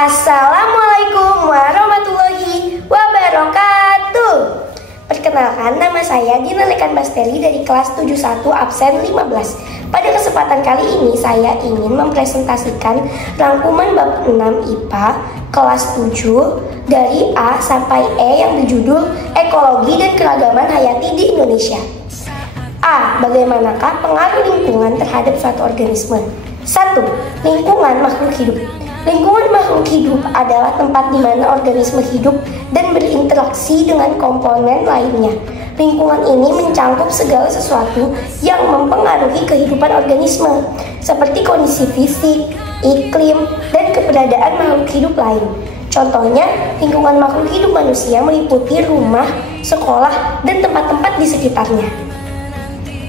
Assalamualaikum warahmatullahi wabarakatuh. Perkenalkan, nama saya Dina Lekan Basteli dari kelas 71 absen 15. Pada kesempatan kali ini saya ingin mempresentasikan rangkuman bab 6 IPA kelas 7 dari A sampai E yang berjudul Ekologi dan Keragaman Hayati di Indonesia. A. Bagaimanakah pengaruh lingkungan terhadap suatu organisme? 1. Lingkungan makhluk hidup. Lingkungan makhluk hidup adalah tempat di mana organisme hidup dan berinteraksi dengan komponen lainnya. Lingkungan ini mencangkup segala sesuatu yang mempengaruhi kehidupan organisme, seperti kondisi fisik, iklim, dan keberadaan makhluk hidup lain. Contohnya, lingkungan makhluk hidup manusia meliputi rumah, sekolah, dan tempat-tempat di sekitarnya.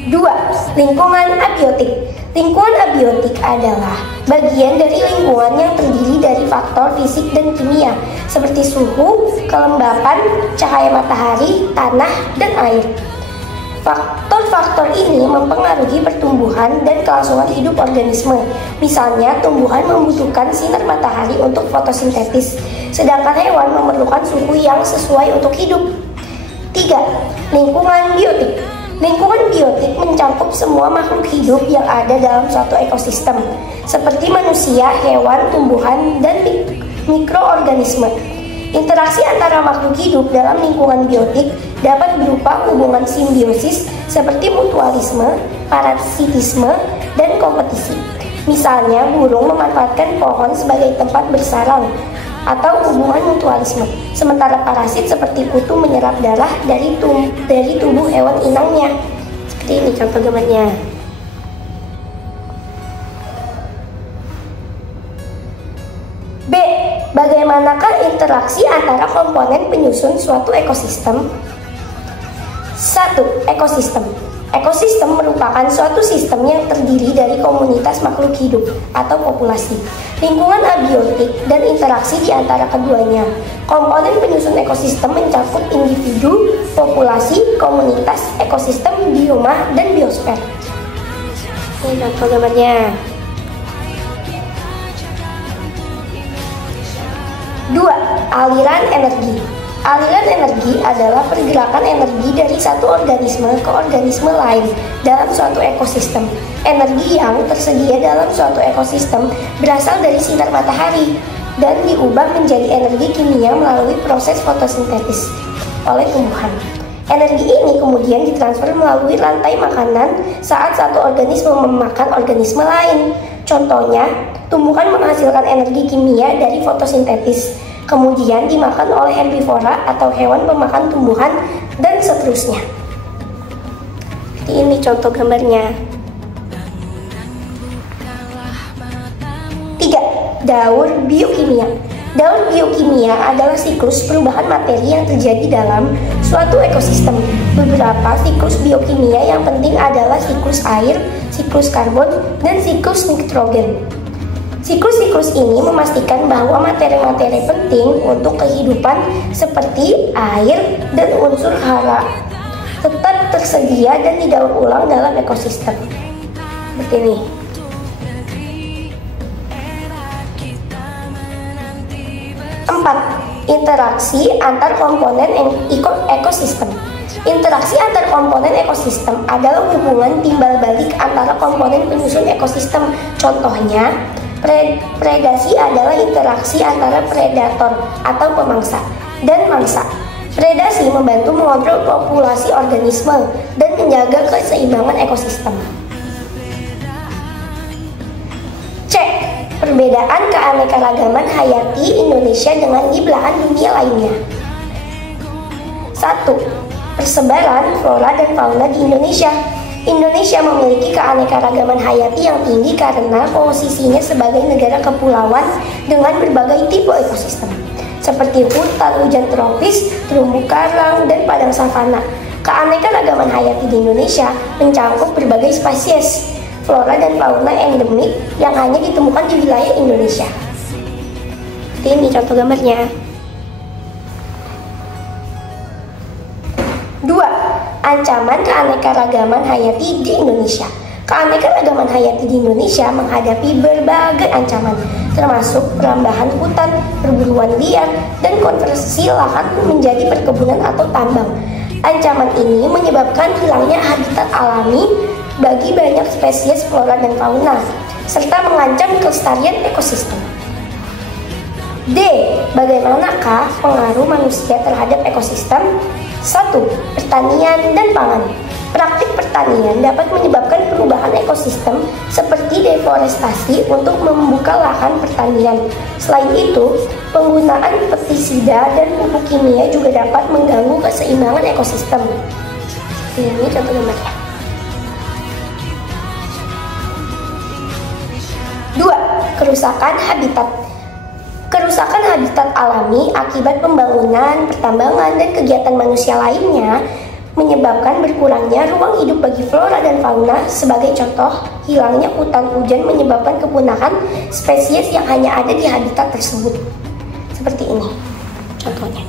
2. Lingkungan abiotik. Lingkungan abiotik adalah bagian dari lingkungan yang terdiri dari faktor fisik dan kimia seperti suhu, kelembapan, cahaya matahari, tanah, dan air. Faktor-faktor ini mempengaruhi pertumbuhan dan kelangsungan hidup organisme. Misalnya, tumbuhan membutuhkan sinar matahari untuk fotosintesis, sedangkan hewan memerlukan suhu yang sesuai untuk hidup. 3. Lingkungan biotik. Lingkungan biotik mencangkup semua makhluk hidup yang ada dalam suatu ekosistem, seperti manusia, hewan, tumbuhan, dan mikroorganisme. Interaksi antara makhluk hidup dalam lingkungan biotik dapat berupa hubungan simbiosis seperti mutualisme, parasitisme, dan kompetisi. Misalnya, burung memanfaatkan pohon sebagai tempat bersarang, atau hubungan mutualisme. Sementara parasit seperti kutu menyerap darah dari tubuh hewan inangnya. Seperti ini contoh gambarnya. B. Bagaimanakah interaksi antara komponen penyusun suatu ekosistem? 1. Ekosistem. Ekosistem merupakan suatu sistem yang terdiri dari komunitas makhluk hidup atau populasi, lingkungan abiotik, dan interaksi di antara keduanya. Komponen penyusun ekosistem mencakup individu, populasi, komunitas, ekosistem, bioma, dan biosfer. Ini contoh gambarnya. 2. Aliran energi. Aliran energi adalah pergerakan energi dari satu organisme ke organisme lain dalam suatu ekosistem. Energi yang tersedia dalam suatu ekosistem berasal dari sinar matahari dan diubah menjadi energi kimia melalui proses fotosintesis oleh tumbuhan. Energi ini kemudian ditransfer melalui rantai makanan saat satu organisme memakan organisme lain. Contohnya, tumbuhan menghasilkan energi kimia dari fotosintesis, kemudian dimakan oleh herbivora atau hewan pemakan tumbuhan, dan seterusnya. Ini contoh gambarnya. 3. Daur biokimia. Daur biokimia adalah siklus perubahan materi yang terjadi dalam suatu ekosistem. Beberapa siklus biokimia yang penting adalah siklus air, siklus karbon, dan siklus nitrogen. Siklus-siklus ini memastikan bahwa materi-materi penting untuk kehidupan seperti air dan unsur hara tetap tersedia dan didaur ulang dalam ekosistem. Seperti ini. 4. Interaksi antar komponen ekosistem. Interaksi antar komponen ekosistem adalah hubungan timbal balik antara komponen penyusun ekosistem. Contohnya, predasi adalah interaksi antara predator atau pemangsa dan mangsa. Predasi membantu mengontrol populasi organisme dan menjaga keseimbangan ekosistem. C. Perbedaan keanekaragaman hayati Indonesia dengan di belahan dunia lainnya. 1. Persebaran flora dan fauna di Indonesia. Indonesia memiliki keanekaragaman hayati yang tinggi karena posisinya sebagai negara kepulauan dengan berbagai tipe ekosistem, seperti hutan hujan tropis, terumbu karang, dan padang savana. Keanekaragaman hayati di Indonesia mencangkup berbagai spesies flora dan fauna endemik yang hanya ditemukan di wilayah Indonesia. Ini contoh gambarnya. 2. Ancaman keanekaragaman hayati di Indonesia. Keanekaragaman hayati di Indonesia menghadapi berbagai ancaman, termasuk perambahan hutan, perburuan liar, dan konversi lahan menjadi perkebunan atau tambang. Ancaman ini menyebabkan hilangnya habitat alami bagi banyak spesies flora dan fauna, serta mengancam kelestarian ekosistem. D. Bagaimanakah pengaruh manusia terhadap ekosistem? 1. Pertanian dan pangan. Praktik pertanian dapat menyebabkan perubahan ekosistem seperti deforestasi untuk membuka lahan pertanian. Selain itu, penggunaan pestisida dan pupuk kimia juga dapat mengganggu keseimbangan ekosistem. Ini contoh gambarnya. 2. Kerusakan habitat. Kerusakan habitat alami akibat pembangunan, pertambangan, dan kegiatan manusia lainnya menyebabkan berkurangnya ruang hidup bagi flora dan fauna. Sebagai contoh, hilangnya hutan hujan menyebabkan kepunahan spesies yang hanya ada di habitat tersebut. Seperti ini contohnya.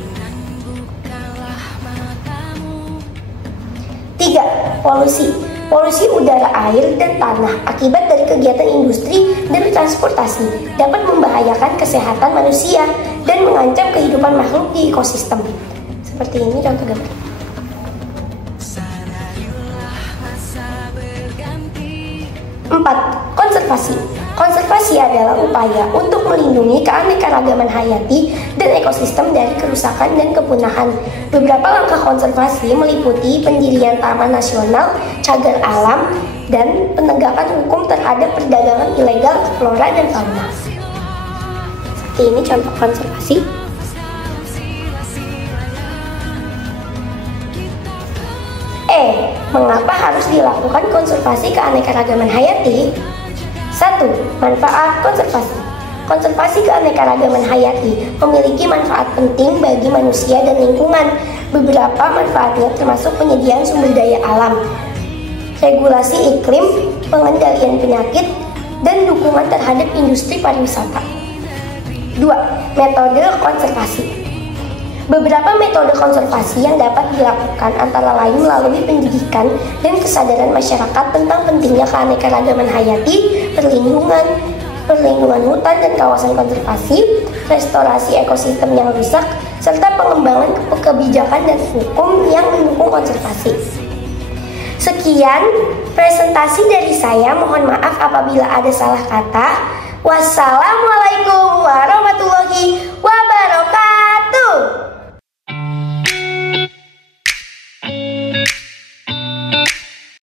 3. Polusi. Polusi udara, air, dan tanah akibat dari kegiatan industri dan transportasi dapat membahayakan kesehatan manusia dan mengancam kehidupan makhluk di ekosistem. Seperti ini contoh gambar. 4. Konservasi. Konservasi adalah upaya untuk melindungi keanekaragaman hayati dan ekosistem dari kerusakan dan kepunahan. Beberapa langkah konservasi meliputi pendirian taman nasional, cagar alam, dan penegakan hukum terhadap perdagangan ilegal flora dan fauna. Seperti ini contoh konservasi. Mengapa harus dilakukan konservasi keanekaragaman hayati? 1. Manfaat konservasi. Konservasi keanekaragaman hayati memiliki manfaat penting bagi manusia dan lingkungan. Beberapa manfaatnya termasuk penyediaan sumber daya alam, regulasi iklim, pengendalian penyakit, dan dukungan terhadap industri pariwisata. 2. Metode konservasi. Beberapa metode konservasi yang dapat dilakukan antara lain melalui pendidikan dan kesadaran masyarakat tentang pentingnya keanekaragaman hayati, perlindungan hutan dan kawasan konservasi, restorasi ekosistem yang rusak, serta pengembangan kebijakan dan hukum yang mendukung konservasi. Sekian presentasi dari saya, mohon maaf apabila ada salah kata. Wassalamualaikum warahmatullahi